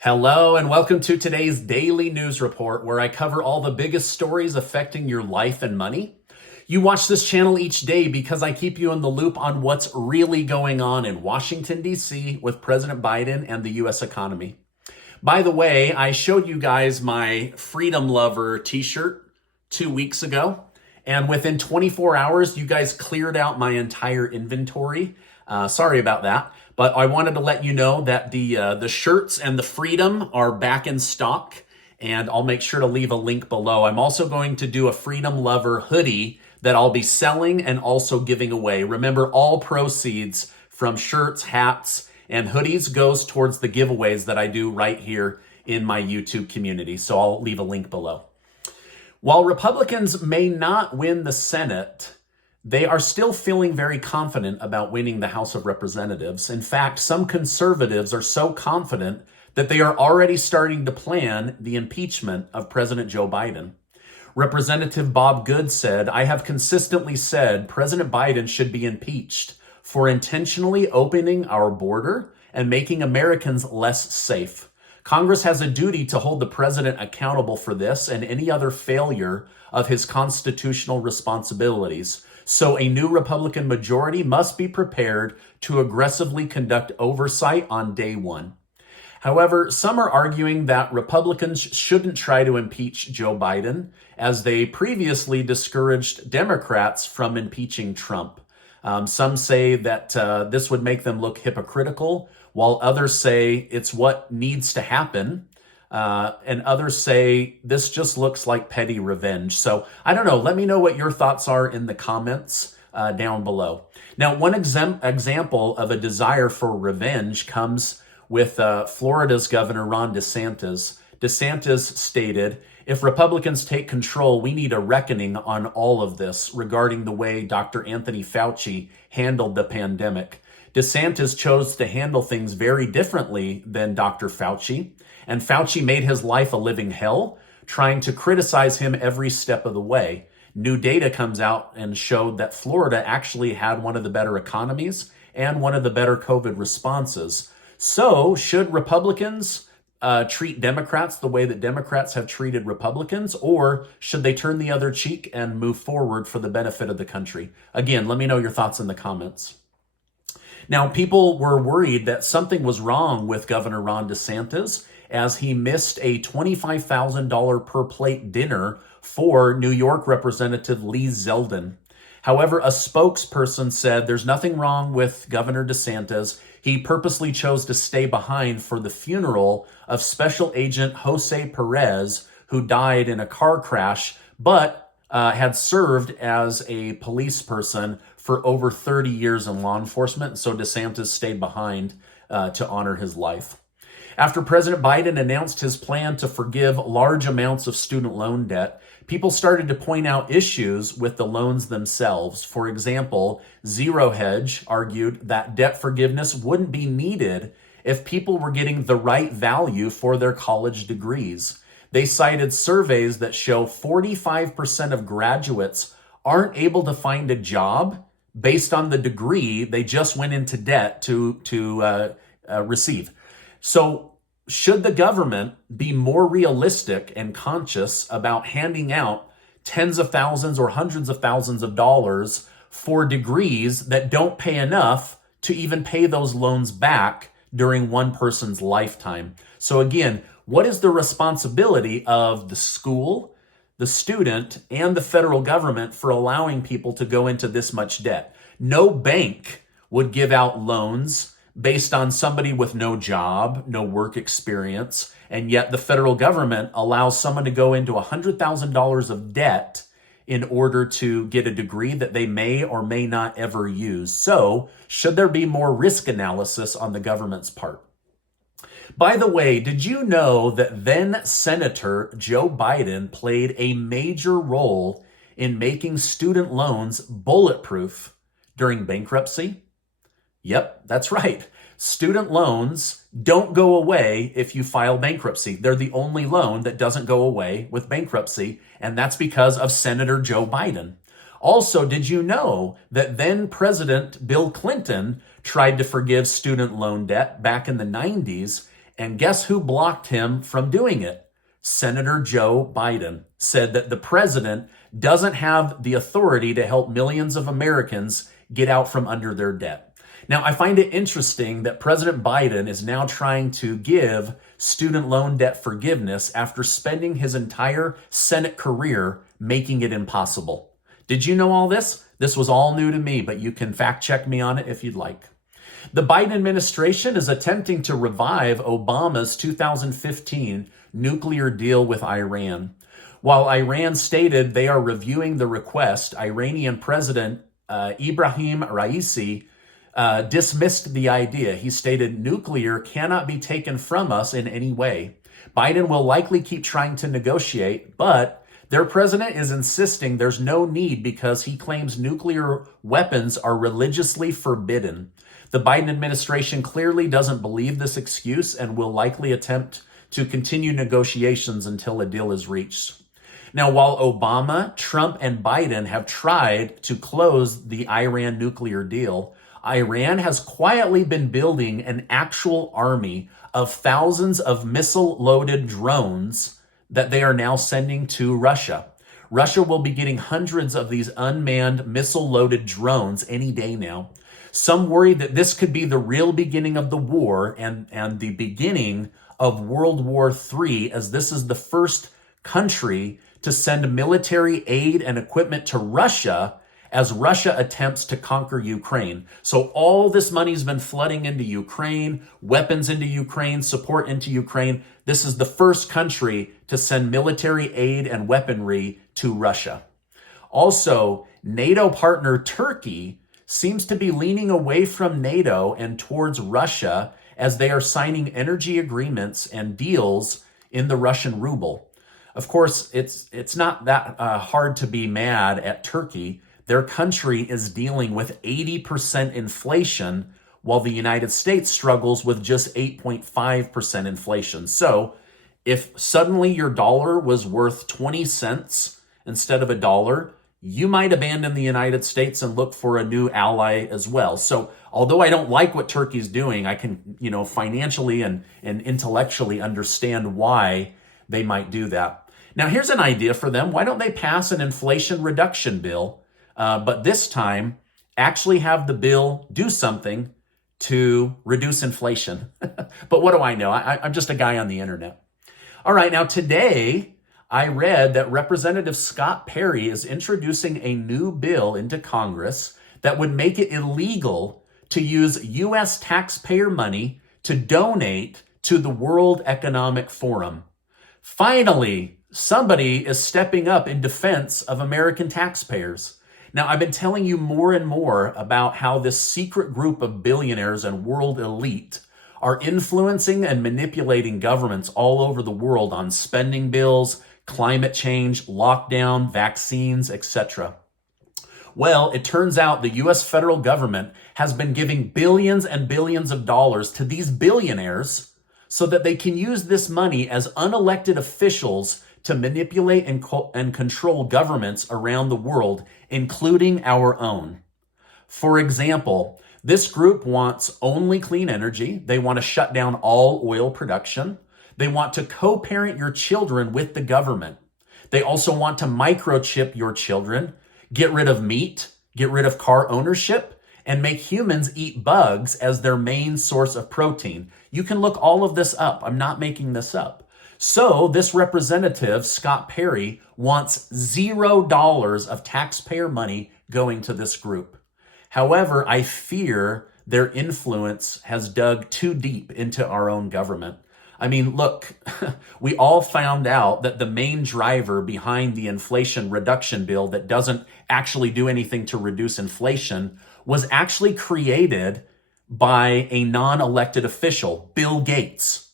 Hello, and welcome to today's daily news report where I cover all the biggest stories affecting your life and money. You watch this channel each day because I keep you in the loop on what's really going on in Washington, D.C. with President Biden and the U.S. economy. By the way, I showed you guys my Freedom Lover t-shirt 2 weeks ago, and within 24 hours, you guys cleared out my entire inventory. Sorry about that. But I wanted to let you know that the shirts and the Freedom are back in stock, and I'll make sure to leave a link below. I'm also going to do a Freedom Lover hoodie that I'll be selling and also giving away. Remember, all proceeds from shirts, hats, and hoodies goes towards the giveaways that I do right here in my YouTube community. So I'll leave a link below. While Republicans may not win the Senate, they are still feeling very confident about winning the House of Representatives. In fact, some conservatives are so confident that they are already starting to plan the impeachment of President Joe Biden. Representative Bob Good said, "I have consistently said President Biden should be impeached for intentionally opening our border and making Americans less safe. Congress has a duty to hold the president accountable for this and any other failure of his constitutional responsibilities. So a new Republican majority must be prepared to aggressively conduct oversight on day one." However, some are arguing that Republicans shouldn't try to impeach Joe Biden, as they previously discouraged Democrats from impeaching Trump. Some say that this would make them look hypocritical, while others say it's what needs to happen. And others say this just looks like petty revenge. So I don't know. Let me know what your thoughts are in the comments down below. Now, one example of a desire for revenge comes with Florida's Governor Ron DeSantis. DeSantis stated, "If Republicans take control, we need a reckoning on all of this regarding the way Dr. Anthony Fauci handled the pandemic." DeSantis chose to handle things very differently than Dr. Fauci, and Fauci made his life a living hell, trying to criticize him every step of the way. New data comes out and showed that Florida actually had one of the better economies and one of the better COVID responses. So, should Republicans treat Democrats the way that Democrats have treated Republicans, or should they turn the other cheek and move forward for the benefit of the country? Again, let me know your thoughts in the comments. Now, people were worried that something was wrong with Governor Ron DeSantis as he missed a $25,000 per plate dinner for New York Representative Lee Zeldin. However, a spokesperson said there's nothing wrong with Governor DeSantis. He purposely chose to stay behind for the funeral of Special Agent Jose Perez, who died in a car crash, but had served as a police person for over 30 years in law enforcement. So DeSantis stayed behind to honor his life. After President Biden announced his plan to forgive large amounts of student loan debt, people started to point out issues with the loans themselves. For example, Zero Hedge argued that debt forgiveness wouldn't be needed if people were getting the right value for their college degrees. They cited surveys that show 45% of graduates aren't able to find a job based on the degree they just went into debt to receive. So should the government be more realistic and conscious about handing out tens of thousands or hundreds of thousands of dollars for degrees that don't pay enough to even pay those loans back during one person's lifetime? So again, what is the responsibility of the school, the student, and the federal government for allowing people to go into this much debt? No bank would give out loans based on somebody with no job, no work experience, and yet the federal government allows someone to go into $100,000 of debt in order to get a degree that they may or may not ever use. So, should there be more risk analysis on the government's part? By the way, did you know that then Senator Joe Biden played a major role in making student loans bulletproof during bankruptcy? Yep, that's right. Student loans don't go away if you file bankruptcy. They're the only loan that doesn't go away with bankruptcy, and that's because of Senator Joe Biden. Also, did you know that then President Bill Clinton tried to forgive student loan debt back in the 90s, And guess who blocked him from doing it? Senator Joe Biden said that the president doesn't have the authority to help millions of Americans get out from under their debt. Now, I find it interesting that President Biden is now trying to give student loan debt forgiveness after spending his entire Senate career making it impossible. Did you know all this? This was all new to me, but you can fact check me on it if you'd like. The Biden administration is attempting to revive Obama's 2015 nuclear deal with Iran. While Iran stated they are reviewing the request, Iranian President Ibrahim Raisi dismissed the idea. He stated, "Nuclear cannot be taken from us in any way." Biden will likely keep trying to negotiate, but their president is insisting there's no need because he claims nuclear weapons are religiously forbidden. The Biden administration clearly doesn't believe this excuse and will likely attempt to continue negotiations until a deal is reached. Now, while Obama, Trump, and Biden have tried to close the Iran nuclear deal, Iran has quietly been building an actual army of thousands of missile-loaded drones that they are now sending to Russia. Russia will be getting hundreds of these unmanned missile-loaded drones any day now. Some worry that this could be the real beginning of the war and the beginning of World War III, as this is the first country to send military aid and equipment to Russia as Russia attempts to conquer Ukraine. So all this money's been flooding into Ukraine, weapons into Ukraine, support into Ukraine. This is the first country to send military aid and weaponry to Russia. Also, NATO partner Turkey seems to be leaning away from NATO and towards Russia as they are signing energy agreements and deals in the Russian ruble. Of course, it's not that hard to be mad at Turkey. Their country is dealing with 80% inflation, while the United States struggles with just 8.5% inflation. So if suddenly your dollar was worth 20 cents instead of $1, you might abandon the United States and look for a new ally as well. So although I don't like what Turkey's doing, I can, financially and intellectually understand why they might do that. Now, here's an idea for them. Why don't they pass an inflation reduction bill, but this time actually have the bill do something to reduce inflation? But what do I know? I'm just a guy on the internet. All right, now today I read that Representative Scott Perry is introducing a new bill into Congress that would make it illegal to use U.S. taxpayer money to donate to the World Economic Forum. Finally, somebody is stepping up in defense of American taxpayers. Now, I've been telling you more and more about how this secret group of billionaires and world elite are influencing and manipulating governments all over the world on spending bills, climate change, lockdown, vaccines, etc. Well, it turns out the U.S. federal government has been giving billions and billions of dollars to these billionaires so that they can use this money as unelected officials to manipulate and control governments around the world, including our own. For example, this group wants only clean energy. They want to shut down all oil production. They want to co-parent your children with the government. They also want to microchip your children, get rid of meat, get rid of car ownership, and make humans eat bugs as their main source of protein. You can look all of this up. I'm not making this up. So this representative, Scott Perry, wants $0 of taxpayer money going to this group. However, I fear their influence has dug too deep into our own government. I mean, look, we all found out that the main driver behind the Inflation Reduction Bill that doesn't actually do anything to reduce inflation was actually created by a non-elected official, Bill Gates.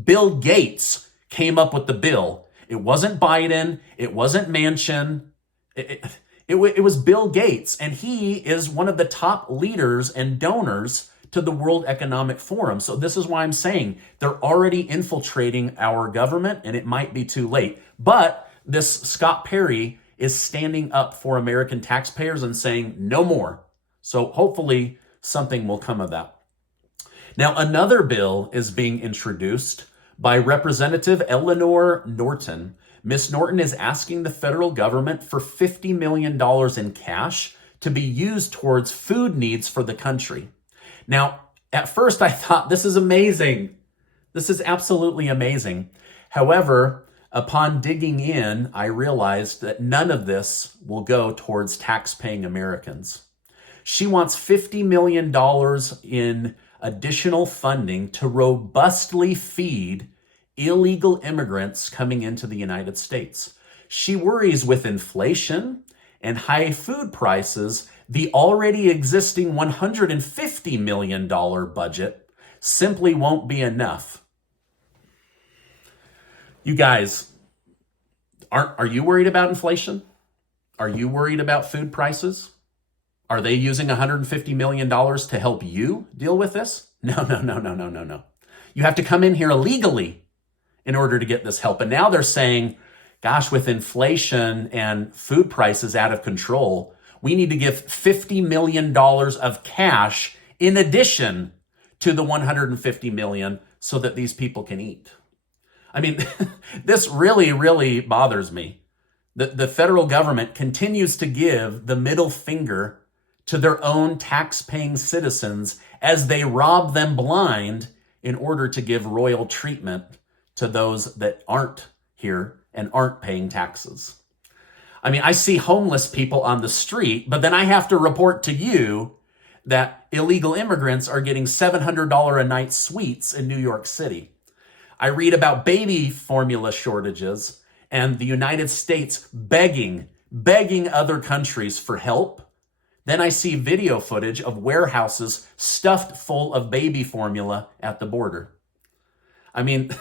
Bill Gates came up with the bill. It wasn't Biden. It wasn't Manchin. It was Bill Gates, and he is one of the top leaders and donors to the World Economic Forum. So this is why I'm saying they're already infiltrating our government, and it might be too late. But this Scott Perry is standing up for American taxpayers and saying no more. So hopefully something will come of that. Now, another bill is being introduced by Representative Eleanor Norton. Miss Norton is asking the federal government for $50 million in cash to be used towards food needs for the country. Now, at first I thought, this is amazing. This is absolutely amazing. However, upon digging in, I realized that none of this will go towards tax-paying Americans. She wants $50 million in additional funding to robustly feed illegal immigrants coming into the United States. She worries with inflation and high food prices, the already existing $150 million budget simply won't be enough. You guys, are you worried about inflation? Are you worried about food prices? Are they using $150 million to help you deal with this? No. You have to come in here illegally in order to get this help. And now they're saying, gosh, with inflation and food prices out of control, we need to give $50 million of cash in addition to the $150 million so that these people can eat. I mean, this really, really bothers me. The federal government continues to give the middle finger to their own tax-paying citizens as they rob them blind in order to give royal treatment to those that aren't here and aren't paying taxes. I mean, I see homeless people on the street, but then I have to report to you that illegal immigrants are getting $700 a night suites in New York City. I read about baby formula shortages and the United States begging other countries for help. Then I see video footage of warehouses stuffed full of baby formula at the border. I mean,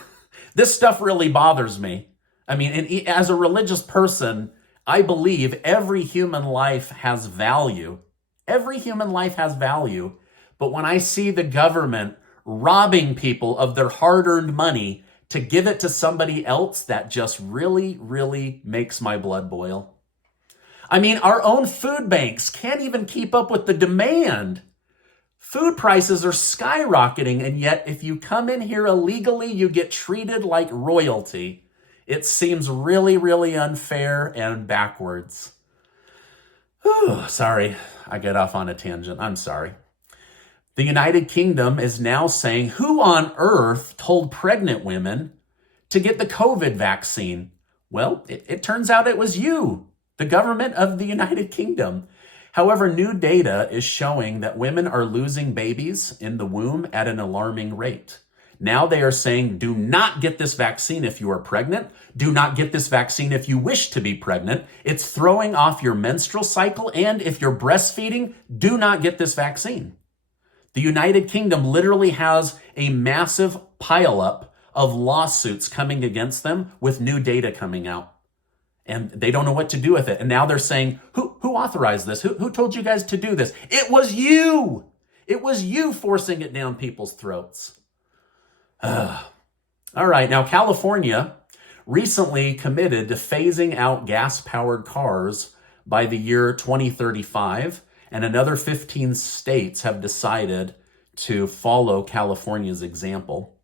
this stuff really bothers me. I mean, and as a religious person, I believe every human life has value. Every human life has value. But when I see the government robbing people of their hard-earned money to give it to somebody else, that just really, really makes my blood boil. I mean, our own food banks can't even keep up with the demand. Food prices are skyrocketing, and yet if you come in here illegally, you get treated like royalty. It seems really, really unfair and backwards. Whew, sorry, I get off on a tangent. I'm sorry. The United Kingdom is now saying, who on earth told pregnant women to get the COVID vaccine? Well, it turns out it was you, the government of the United Kingdom. However, new data is showing that women are losing babies in the womb at an alarming rate. Now they are saying, do not get this vaccine if you are pregnant. Do not get this vaccine if you wish to be pregnant. It's throwing off your menstrual cycle. And if you're breastfeeding, do not get this vaccine. The United Kingdom literally has a massive pileup of lawsuits coming against them with new data coming out. And they don't know what to do with it. And now they're saying, who authorized this? Who told you guys to do this? It was you. It was you forcing it down people's throats. All right, now California recently committed to phasing out gas-powered cars by the year 2035, and another 15 states have decided to follow California's example.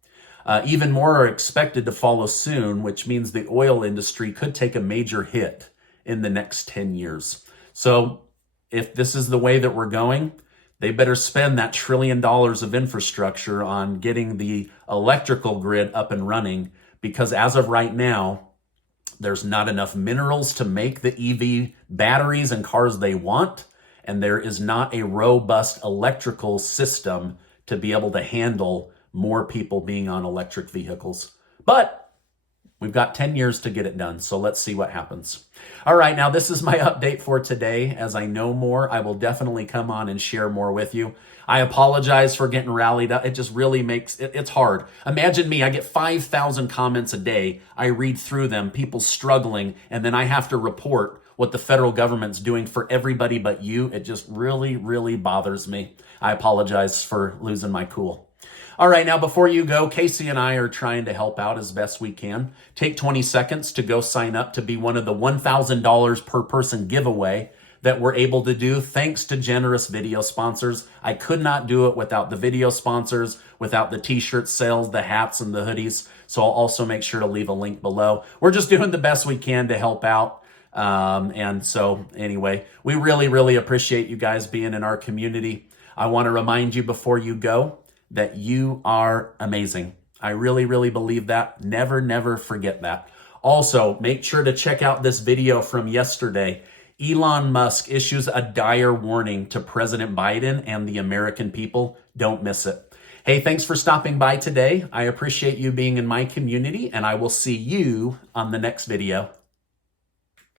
Even more are expected to follow soon, which means the oil industry could take a major hit in the next 10 years. So if this is the way that we're going, they better spend that $1 trillion of infrastructure on getting the electrical grid up and running, because as of right now, there's not enough minerals to make the EV batteries and cars they want, and there is not a robust electrical system to be able to handle more people being on electric vehicles. But we've got 10 years to get it done, so let's see what happens. All right, now this is my update for today. As I know more, I will definitely come on and share more with you. I apologize for getting rallied up. It just really makes it's hard. Imagine me, I get 5,000 comments a day. I read through them, people struggling, and then I have to report what the federal government's doing for everybody but you. It just really, really bothers me. I apologize for losing my cool. All right, now before you go, Casey and I are trying to help out as best we can. Take 20 seconds to go sign up to be one of the $1,000 per person giveaway that we're able to do thanks to generous video sponsors. I could not do it without the video sponsors, without the t-shirt sales, the hats, and the hoodies. So I'll also make sure to leave a link below. We're just doing the best we can to help out. And so anyway, we really, really appreciate you guys being in our community. I want to remind you before you go that you are amazing. I really, really believe that. Never, never forget that. Also, make sure to check out this video from yesterday. Elon Musk issues a dire warning to President Biden and the American people. Don't miss it. Hey, thanks for stopping by today. I appreciate you being in my community, and I will see you on the next video.